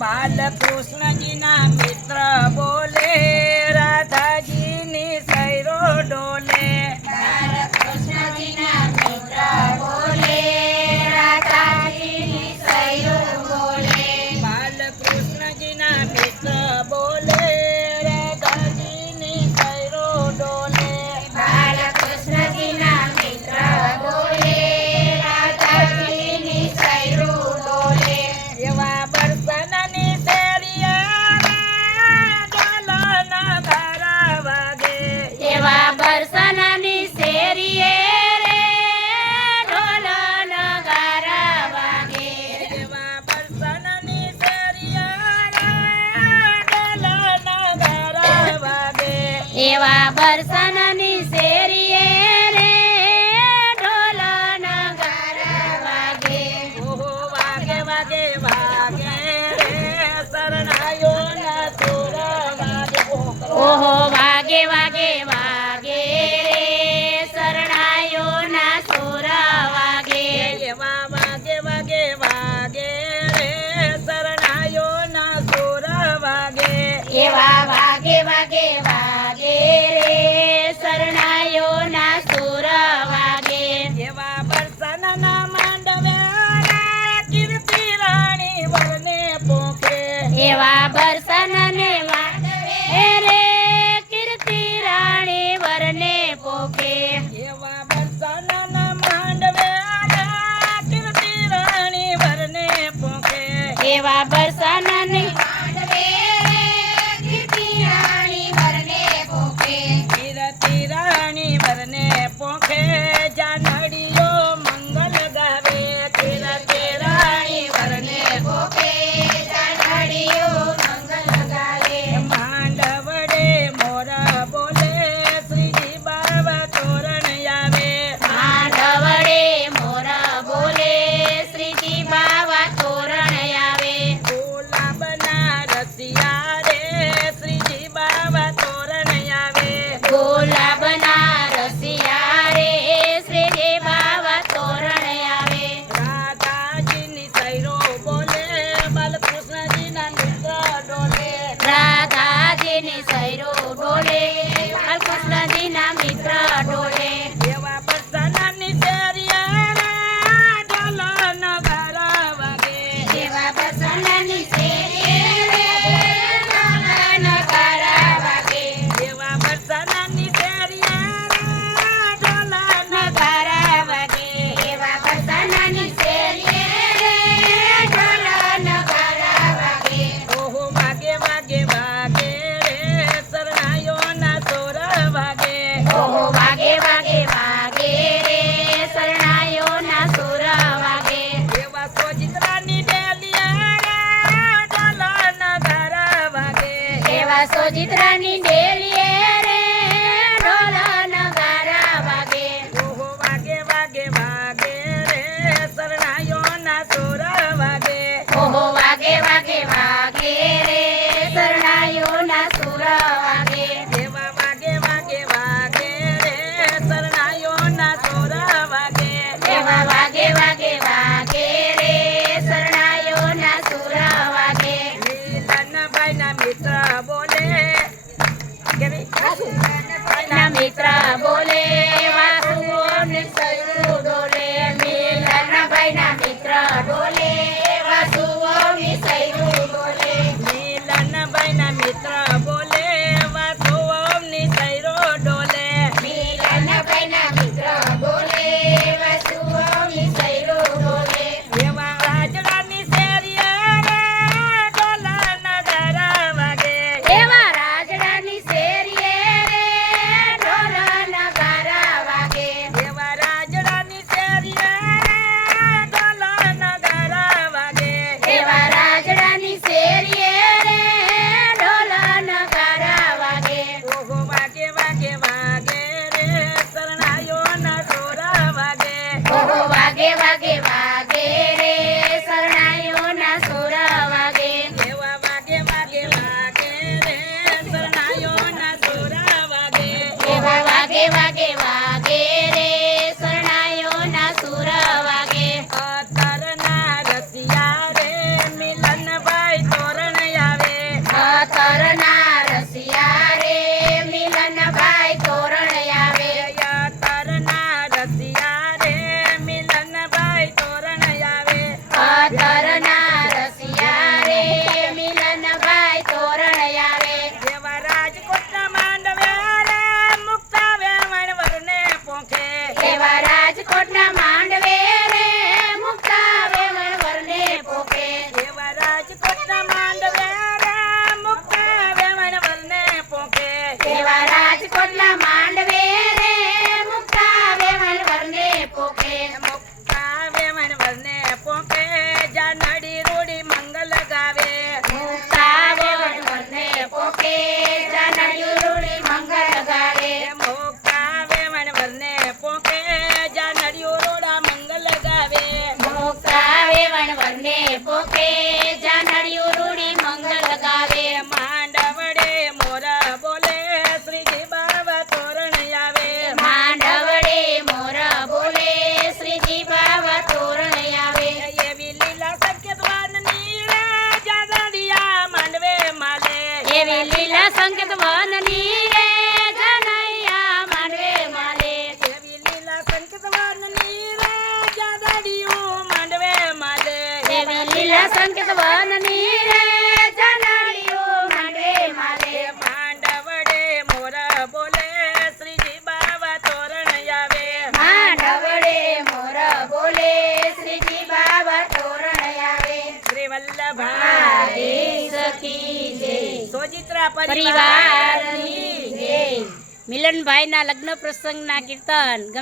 બાલકૃષ્ણજીના મિત્ર બોલે રાધાજીની સૈરો ડોલે બાલકૃષ્ણજીના મિત્ર બોલે રાધાજીની સૈરો બોલે બાલકૃષ્ણજીના મિત્ર બોલે રાધાજીની સૈરો ડોલે બાલકૃષ્ણજીના મિત્ર બોલે રાધાજીની સૈરો ડોલે એવા બરસનની શેરિયા ડોલના ગારા વાગે એવા બરસનાની શેરીએ રે ઢોલ નગારા વાગે એવા બરસનની શેરિયા ડોલના ગારા વાગે એવા બરસનાની શેરીએ રે ઢોલ નગારા વાગે ઓહો વાગે વાગે વાગે રે શરણાયોના સુર વાગે ઓહો વાગે વાગે વાગે રે શરણાયોના સુર વાગે એવા વાગે વાગે વાગે રે શરણાયોના સુર વાગે એવા વાગે વાગે વાગે રે શરણાયોના સુર વાગે એવા બરસનના માંડવે કીર્તિ રાણી વરને પોખે એવા બરસનને વાગે રે કીર્તિ રાણી વરને પોખે એવા બરસનના માંડવે કીર્તિ રાણી વરને પોખે એવા બરસનને વાગે રે કીર્તિ રાણી વરને પોખે કીર્તિ રાણી વરને પોખે જાનડીઓ મંગલ ગાવે કીર્તિ રાણી વરને પોખે જાનડીઓ મંગલ ગાવે માંડવડે મોર બોલે શ્રીજી બાવા તોરણ આવે માંડવડે મોર બોલે શ્રીજી બાવા તોરણ આવે ગુલાબના રસિયા રે શ્રીજી બાવા તોરણ આવે ગુલાબના રસિયા રે શ્રીજી બાવા તોરણ આવે રાધાજીની સૈરો બોલે બાલકૃષ્ણજીના મિત્ર ડોલે રાધાજીની સૈરો ડોલે બાલકૃષ્ણજીના મિત્ર ડોલે એવા બરસનાની શેરિયા ઢોલના ગારા વાગે એવા બરસનાની શેરીએ રે ઢોલ નગારા વાગે એવા બરસનાની શેરિયા ઢોલના નગારા વાગે એવા બરસનાની શેરીએ રે ઢોલ નગારા વાગે ઓહો વાગે વાગે વાગે રે શરણાયોના સોર વાગે ઓહો વાગે વાગે વાગે રે શરણાયોના સુર વાગે એવા સોજિત્રાની ડેલિયા ઢોલના ગારા વાગે એવા સોજિત્રાની ડેલીએ રે ઢોલ નગારા વાગે ઓહો વાગે વાગે વાગે રે શરણાયોના સોર વાગે ઓહો વાગે વાગે વાગે રે શરણાયોના સુર વાગે એવા વાગે વાગે વાગે રે શરણાયોના સોર વાગે એવા વાગે વાગે વાગે રે શરણાયોના સુર વાગે મિલનભાઈના મિત્ર બોલે કેવી ના મિત્ર બોલે વાસુઓની સૈરો ડોલે મિલનભાઈના મિત્ર ડોલે વાસુઓની સૈરો ડોલે મિલનભાઈના મિત્ર બોલે વાસુઓની સૈરો ડોલે મિલનભાઈના મિત્ર ડોલે વાસુઓની સૈરો ડોલે એવા રાજડાની શેરિયા ઢોલના ગારા વાગે એવા રાજડાની શેરીએ રે ઢોલ નગારા લીલા સંકેત વનની રે જનૈયા માંડવે માલે એવી લીલા સંકેત વનની રે જાદડિયું માંડવે માલે એવી લીલા સંકેત વનની રે જનૈયું માંડવે માલે માંડવડે મોર બોલે શ્રીજી બાવા તોરણ આવે માંડવડે મોર બોલે શ્રીજી બાબા તોરણ આવે શ્રી વલ્લભા આદેશ કી જય સોજિત્રા પરિવારની જય મિલનભાઈના લગ્ન પ્રસંગના કીર્તન